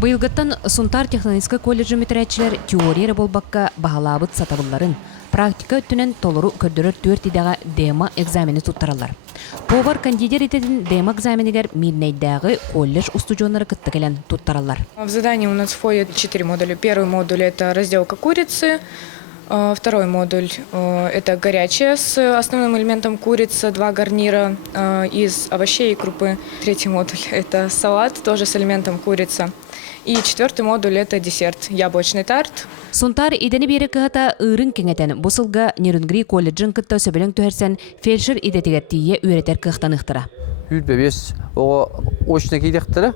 Быйылгыттан Сунтар технологический колледжі метрәтчілер теория болбаққа бағалабыт сатабылларын. Практика өттінен толыру көрдірір 4 идаға дема экзамені туттаралар. Повар кандидер ететін дема экзаменігер мирнейдегі колледж устудионлары кытты келен туттаралар. В задании у нас входит 4 модуля. Первый модуль – это разделка курицы. Второй модуль – это горячая с основным элементом курица, 2 гарнира из овощей и крупы. Третий модуль – это салат, тоже с элементом курица. И четвертый модуль – это десерт, яблочный тарт. Сунтар идені бері кығата ұрын кеңетен бұсылға Нерюнгри колледжін күтті сөбілің төхерсен фельдшер идетігеттейе үйретер кықтан ұқтыра. Бес очно кейдектері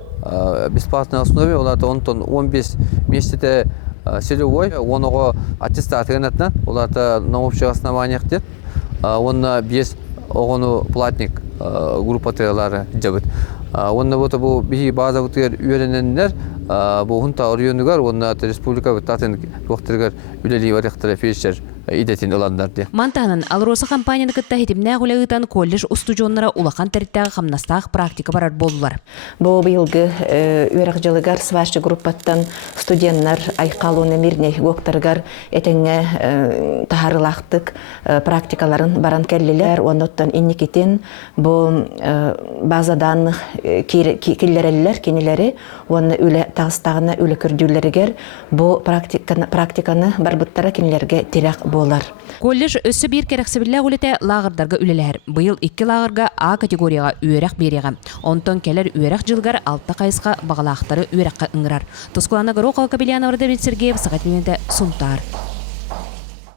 бесплатной основе, оларды 15 месяцте селевой, оныға аттестат ғанатынан, оларды на общих основаниях дед, онына без оғыны платник группа тегелары жабыт. Онына бұл база күтігер үйрененлер, бұл ғынта ұрыйоныгар, онына республика бұттатын көқтіргер үлелей варықтыры фельдшер идетін ұландарды. Мантанын алросы компанияны кытта хетимнә гулягытан колледж устудионнара улахан тәріттәгі қамнастағы практика барар болдылар. Бұл быйылғы үйрек жылығар свашчы группаттан студенттар айқалуыны мирне гоқтаргар етіңе тахарылақтық практикаларын баран кәлілер, оныттан инникетен бұл базадан келлерелілер, кенелері, оны үлі тағыстағына үлі күрділерігер бұл практиканы барбыттара кенелерге терек болар. Колледж өссі бір керексібілі ғулеті лағырдарға үлелер. Бұйыл 2 лағырға А категорияға үйерек береға. Онтон келер үйерек жылғар 6 қайысқа бағалақтары үйерекқа ұңырар. Тұскулана ғыру қалқа білиян авырды Сергеев, Сағат Сунтар.